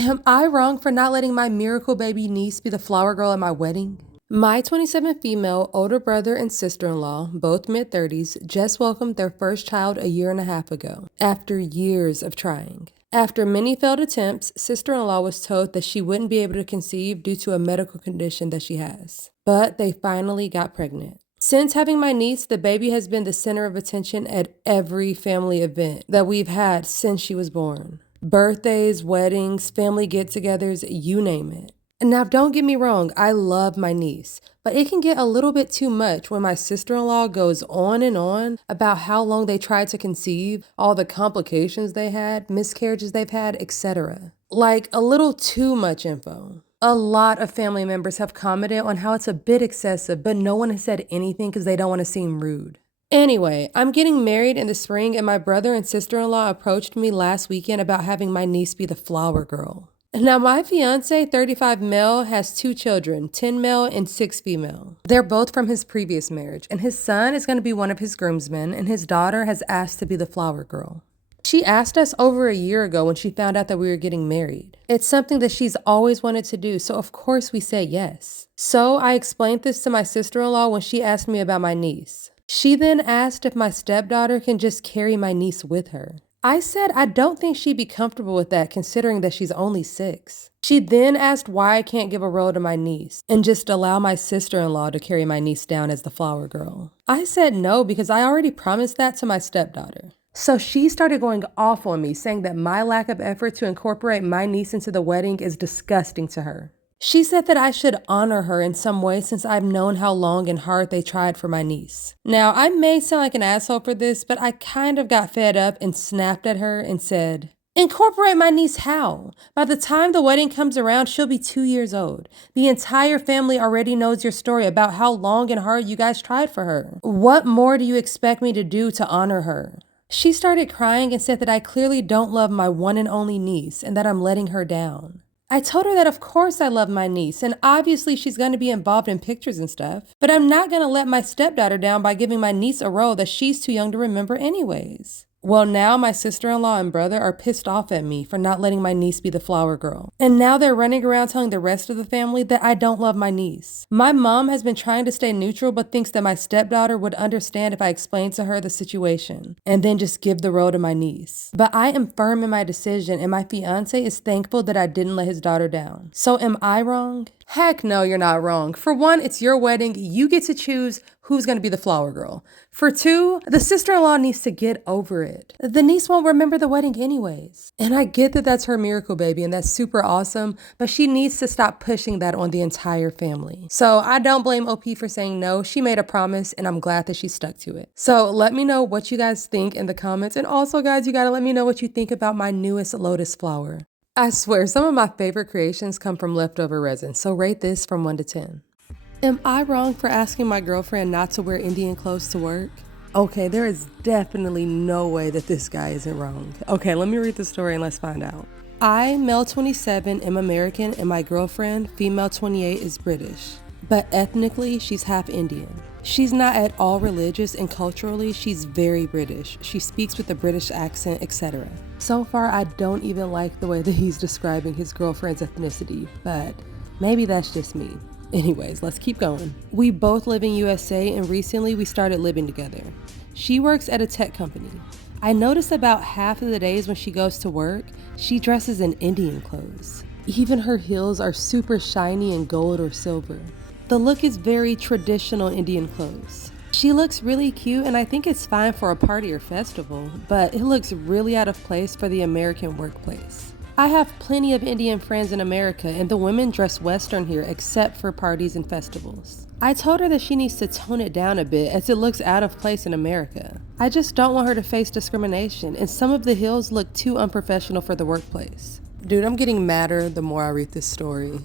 Am I wrong for not letting my miracle baby niece be the flower girl at my wedding? My 27 female older brother and sister-in-law, both mid-30s, just welcomed their first child a year and a half ago, after years of trying. After many failed attempts, sister-in-law was told that she wouldn't be able to conceive due to a medical condition that she has. But they finally got pregnant. Since having my niece, the baby has been the center of attention at every family event that we've had since she was born. Birthdays, weddings, family get-togethers, you name it. Now, don't get me wrong, I love my niece, but it can get a little bit too much when my sister-in-law goes on and on about how long they tried to conceive, all the complications they had, miscarriages they've had, etc. Like, a little too much info. A lot of family members have commented on how it's a bit excessive, but no one has said anything because they don't want to seem rude. Anyway, I'm getting married in the spring, and my brother and sister-in-law approached me last weekend about having my niece be the flower girl. Now, my fiance, 35 male, has 2 children, 10 male and 6 female. They're both from his previous marriage, and his son is going to be one of his groomsmen, and his daughter has asked to be the flower girl. She asked us over a year ago when she found out that we were getting married. It's something that she's always wanted to do, so of course we said yes. So I explained this to my sister-in-law when she asked me about my niece. She then asked if my stepdaughter can just carry my niece with her. I said I don't think she'd be comfortable with that considering that she's only 6. She then asked why I can't give a role to my niece and just allow my sister-in-law to carry my niece down as the flower girl. I said no because I already promised that to my stepdaughter. So she started going off on me, saying that my lack of effort to incorporate my niece into the wedding is disgusting to her. She said that I should honor her in some way since I've known how long and hard they tried for my niece. Now, I may sound like an asshole for this, but I kind of got fed up and snapped at her and said, "Incorporate my niece how? By the time the wedding comes around, she'll be 2 years old. The entire family already knows your story about how long and hard you guys tried for her. What more do you expect me to do to honor her?" She started crying and said that I clearly don't love my one and only niece and that I'm letting her down. I told her that of course I love my niece and obviously she's going to be involved in pictures and stuff, but I'm not going to let my stepdaughter down by giving my niece a role that she's too young to remember anyways. Well, now my sister-in-law and brother are pissed off at me for not letting my niece be the flower girl. And now they're running around telling the rest of the family that I don't love my niece. My mom has been trying to stay neutral but thinks that my stepdaughter would understand if I explained to her the situation and then just give the role to my niece. But I am firm in my decision and my fiance is thankful that I didn't let his daughter down. So am I wrong? Heck no, you're not wrong. For one, it's your wedding. You get to choose who's going to be the flower girl. For 2, the sister-in-law needs to get over it. The niece won't remember the wedding anyways. And I get that that's her miracle baby and that's super awesome, but she needs to stop pushing that on the entire family. So I don't blame OP for saying no. She made a promise and I'm glad that she stuck to it. So let me know what you guys think in the comments. And also guys, you gotta let me know what you think about my newest lotus flower. I swear, some of my favorite creations come from leftover resin, so rate this from 1 to 10. Am I wrong for asking my girlfriend not to wear Indian clothes to work? Okay, there is definitely no way that this guy isn't wrong. Okay, let me read the story and let's find out. I, male 27, am American and my girlfriend, female 28, is British. But ethnically, she's half Indian. She's not at all religious and culturally, she's very British. She speaks with a British accent, etc. So far, I don't even like the way that he's describing his girlfriend's ethnicity, but maybe that's just me. Anyways, let's keep going. We both live in USA and recently we started living together. She works at a tech company. I notice about half of the days when she goes to work, she dresses in Indian clothes. Even her heels are super shiny in gold or silver. The look is very traditional Indian clothes. She looks really cute and I think it's fine for a party or festival, but it looks really out of place for the American workplace. I have plenty of Indian friends in America and the women dress Western here except for parties and festivals. I told her that she needs to tone it down a bit as it looks out of place in America. I just don't want her to face discrimination and some of the heels look too unprofessional for the workplace. Dude, I'm getting madder the more I read this story.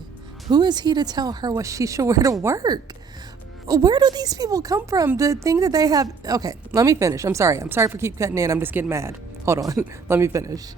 Who is he to tell her what she should wear to work? Where do these people come from to think that they have... Okay, let me finish. I'm sorry for keep cutting in. I'm just getting mad. Hold on. Let me finish.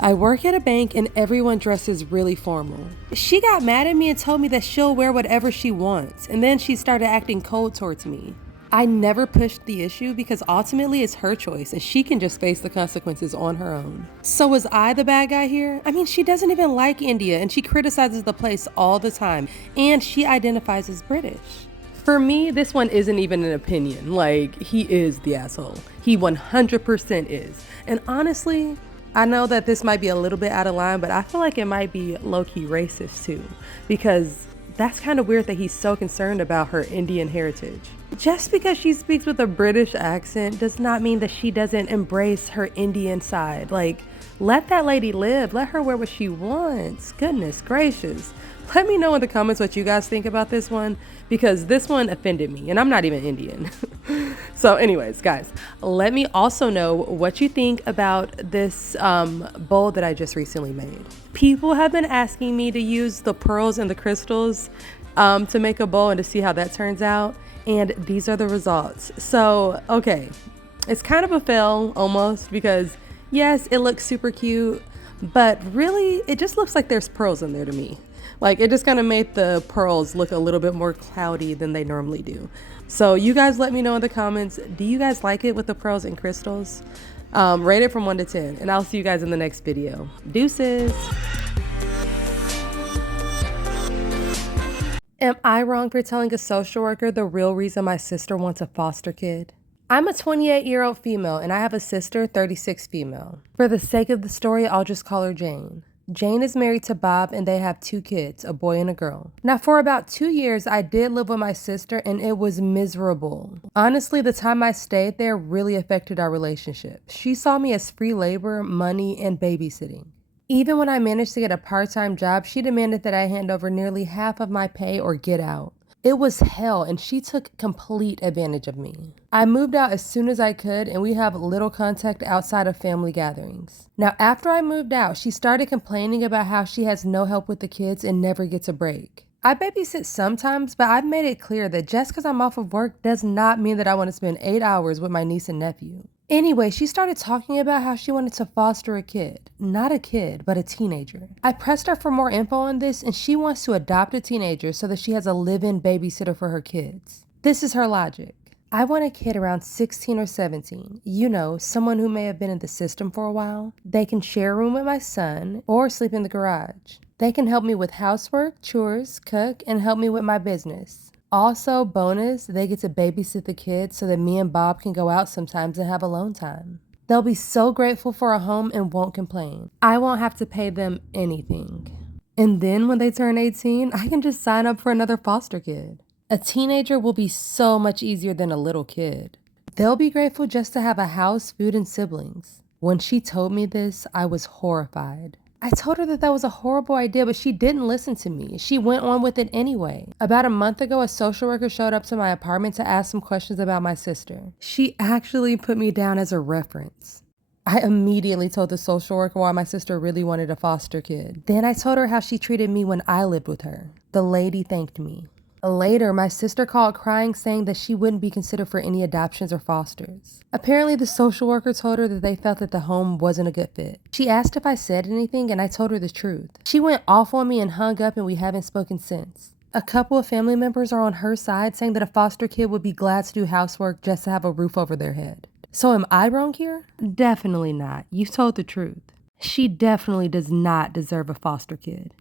I work at a bank and everyone dresses really formal. She got mad at me and told me that she'll wear whatever she wants, and then she started acting cold towards me. I never pushed the issue because ultimately it's her choice and she can just face the consequences on her own. So was I the bad guy here? I mean, she doesn't even like India and she criticizes the place all the time, and she identifies as British. For me, this one isn't even an opinion. Like, he is the asshole. He 100% is. And honestly, I know that this might be a little bit out of line, but I feel like it might be low-key racist too, because that's kind of weird that he's so concerned about her Indian heritage. Just because she speaks with a British accent does not mean that she doesn't embrace her Indian side. Like, let that lady live. Let her wear what she wants. Goodness gracious. Let me know in the comments what you guys think about this one, because this one offended me, and I'm not even Indian. So anyways, guys, let me also know what you think about this bowl that I just recently made. People have been asking me to use the pearls and the crystals to make a bowl and to see how that turns out, and these are the results. So, okay, it's kind of a fail almost, because yes, it looks super cute, but really it just looks like there's pearls in there to me. Like, it just kind of made the pearls look a little bit more cloudy than they normally do. So you guys let me know in the comments, do you guys like it with the pearls and crystals? Rate it from 1 to 10, and I'll see you guys in the next video. Deuces. Am I wrong for telling a social worker the real reason my sister wants a foster kid? I'm a 28-year-old female and I have a sister, 36 female. For the sake of the story, I'll just call her Jane. Jane is married to Bob and they have 2 kids, a boy and a girl. Now, for about 2 years, I did live with my sister and it was miserable. Honestly, the time I stayed there really affected our relationship. She saw me as free labor, money, and babysitting. Even when I managed to get a part-time job, she demanded that I hand over nearly half of my pay or get out. It was hell, and she took complete advantage of me. I moved out as soon as I could, and we have little contact outside of family gatherings. Now, after I moved out, she started complaining about how she has no help with the kids and never gets a break. I babysit sometimes, but I've made it clear that just because I'm off of work does not mean that I want to spend 8 hours with my niece and nephew. Anyway, she started talking about how she wanted to foster a kid. Not a kid, but a teenager. I pressed her for more info on this, and she wants to adopt a teenager so that she has a live-in babysitter for her kids. This is her logic. I want a kid around 16 or 17. You know, someone who may have been in the system for a while. They can share a room with my son or sleep in the garage. They can help me with housework, chores, cook, and help me with my business. Also, bonus, they get to babysit the kids so that me and Bob can go out sometimes and have alone time. They'll be so grateful for a home and won't complain. I won't have to pay them anything. And then when they turn 18, I can just sign up for another foster kid. A teenager will be so much easier than a little kid. They'll be grateful just to have a house, food, and siblings. When she told me this, I was horrified. I told her that was a horrible idea, but she didn't listen to me. She went on with it anyway. About a month ago, a social worker showed up to my apartment to ask some questions about my sister. She actually put me down as a reference. I immediately told the social worker why my sister really wanted a foster kid. Then I told her how she treated me when I lived with her. The lady thanked me. Later, my sister called crying, saying that she wouldn't be considered for any adoptions or fosters. Apparently, the social worker told her that they felt that the home wasn't a good fit. She asked if I said anything, and I told her the truth. She went off on me and hung up, and we haven't spoken since. A couple of family members are on her side, saying that a foster kid would be glad to do housework just to have a roof over their head. So am I wrong here? Definitely not. You've told the truth. She definitely does not deserve a foster kid.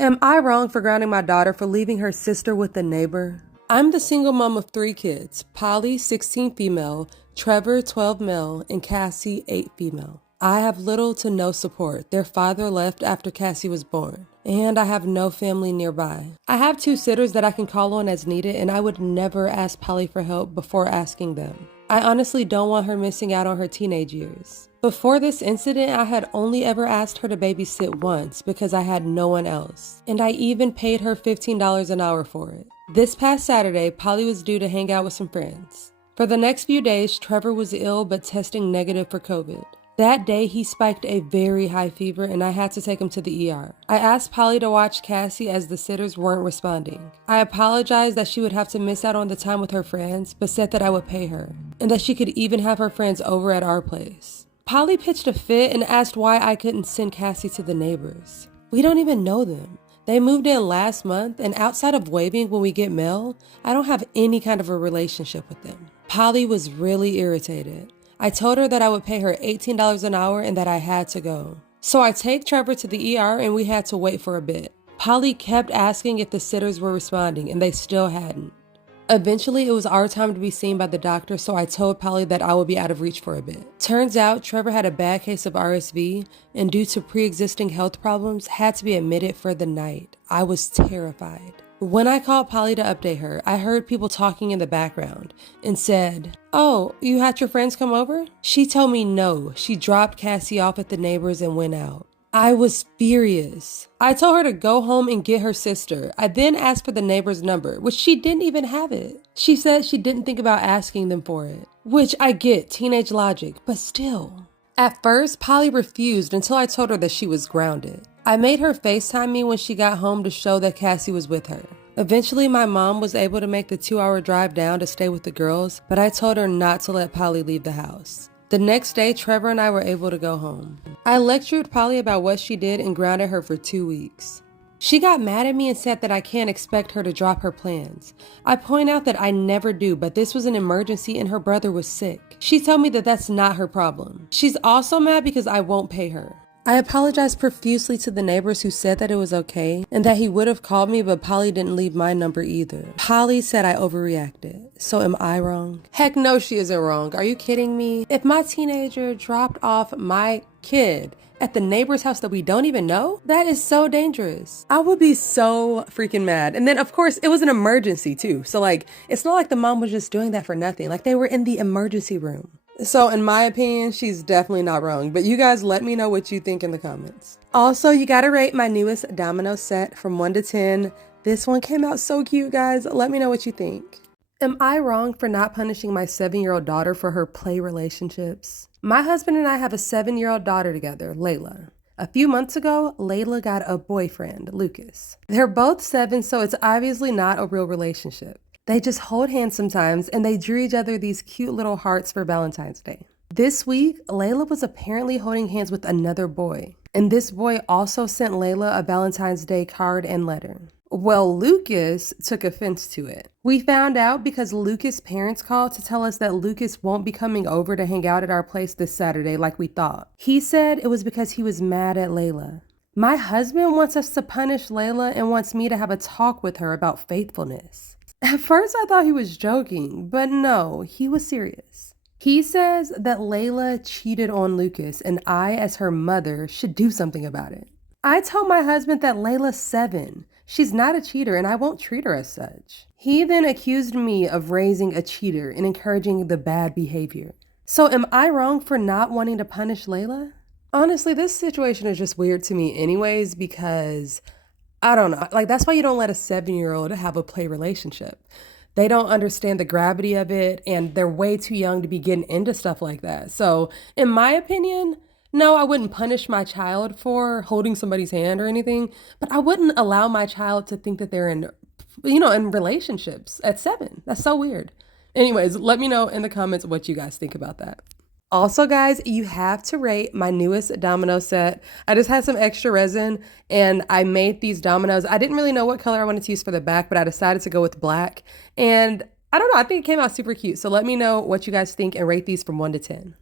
Am I wrong for grounding my daughter for leaving her sister with a neighbor? I'm the single mom of 3 kids, Polly, 16 female, Trevor, 12 male, and Cassie, 8 female. I have little to no support. Their father left after Cassie was born, and I have no family nearby. I have 2 sitters that I can call on as needed, and I would never ask Polly for help before asking them. I honestly don't want her missing out on her teenage years. Before this incident, I had only ever asked her to babysit once because I had no one else, and I even paid her $15 an hour for it. This past Saturday, Polly was due to hang out with some friends. For the next few days, Trevor was ill but testing negative for COVID. That day, he spiked a very high fever and I had to take him to the ER. I asked Polly to watch Cassie as the sitters weren't responding. I apologized that she would have to miss out on the time with her friends, but said that I would pay her, and that she could even have her friends over at our place. Polly pitched a fit and asked why I couldn't send Cassie to the neighbors. We don't even know them. They moved in last month, and outside of waving when we get mail, I don't have any kind of a relationship with them. Polly was really irritated. I told her that I would pay her $18 an hour and that I had to go. So I take Trevor to the ER and we had to wait for a bit. Polly kept asking if the sitters were responding and they still hadn't. Eventually, it was our time to be seen by the doctor, so I told Polly that I would be out of reach for a bit. Turns out, Trevor had a bad case of RSV, and due to pre-existing health problems, had to be admitted for the night. I was terrified. When I called Polly to update her, I heard people talking in the background and said, "Oh, you had your friends come over?" She told me no. She dropped Cassie off at the neighbors and went out. I was furious. I told her to go home and get her sister. I then asked for the neighbor's number, which she didn't even have it. She said she didn't think about asking them for it, which I get, teenage logic, but still. At first, Polly refused until I told her that she was grounded. I made her FaceTime me when she got home to show that Cassie was with her. Eventually, my mom was able to make the 2-hour drive down to stay with the girls, but I told her not to let Polly leave the house. The next day, Trevor and I were able to go home. I lectured Polly about what she did and grounded her for 2 weeks. She got mad at me and said that I can't expect her to drop her plans. I point out that I never do, but this was an emergency and her brother was sick. She told me that that's not her problem. She's also mad because I won't pay her. I apologized profusely to the neighbors who said that it was okay and that he would have called me, but Polly didn't leave my number either. Polly said I overreacted. So am I wrong? Heck no, she isn't wrong. Are you kidding me? If my teenager dropped off my kid at the neighbor's house that we don't even know, that is so dangerous. I would be so freaking mad. And then of course it was an emergency too. So like, it's not like the mom was just doing that for nothing. Like they were in the emergency room. So in my opinion, she's definitely not wrong, but you guys let me know what you think in the comments. Also, you gotta rate my newest domino set from 1 to 10. This one came out so cute, guys. Let me know what you think. Am I wrong for not punishing my 7-year-old daughter for her play relationships? My husband and I have a 7-year-old daughter together, Layla. A few months ago, Layla got a boyfriend, Lucas. They're both 7, so it's obviously not a real relationship. They just hold hands sometimes, and they drew each other these cute little hearts for Valentine's Day. This week, Layla was apparently holding hands with another boy, and this boy also sent Layla a Valentine's Day card and letter. Well, Lucas took offense to it. We found out because Lucas' parents called to tell us that Lucas won't be coming over to hang out at our place this Saturday like we thought. He said it was because he was mad at Layla. My husband wants us to punish Layla and wants me to have a talk with her about faithfulness. At first, I thought he was joking, but no, he was serious. He says that Layla cheated on Lucas and I, as her mother, should do something about it. I told my husband that Layla's 7. She's not a cheater and I won't treat her as such. He then accused me of raising a cheater and encouraging the bad behavior. So am I wrong for not wanting to punish Layla? Honestly, this situation is just weird to me anyways because I don't know. Like, that's why you don't let a 7-year-old have a play relationship. They don't understand the gravity of it, and they're way too young to be getting into stuff like that. So, in my opinion, no, I wouldn't punish my child for holding somebody's hand or anything, but I wouldn't allow my child to think that they're in relationships at 7. That's so weird. Anyways, let me know in the comments what you guys think about that. Also, guys, you have to rate my newest domino set. I just had some extra resin and I made these dominoes. I didn't really know what color I wanted to use for the back, but I decided to go with black. And I don't know, I think it came out super cute. So let me know what you guys think and rate these from 1 to 10.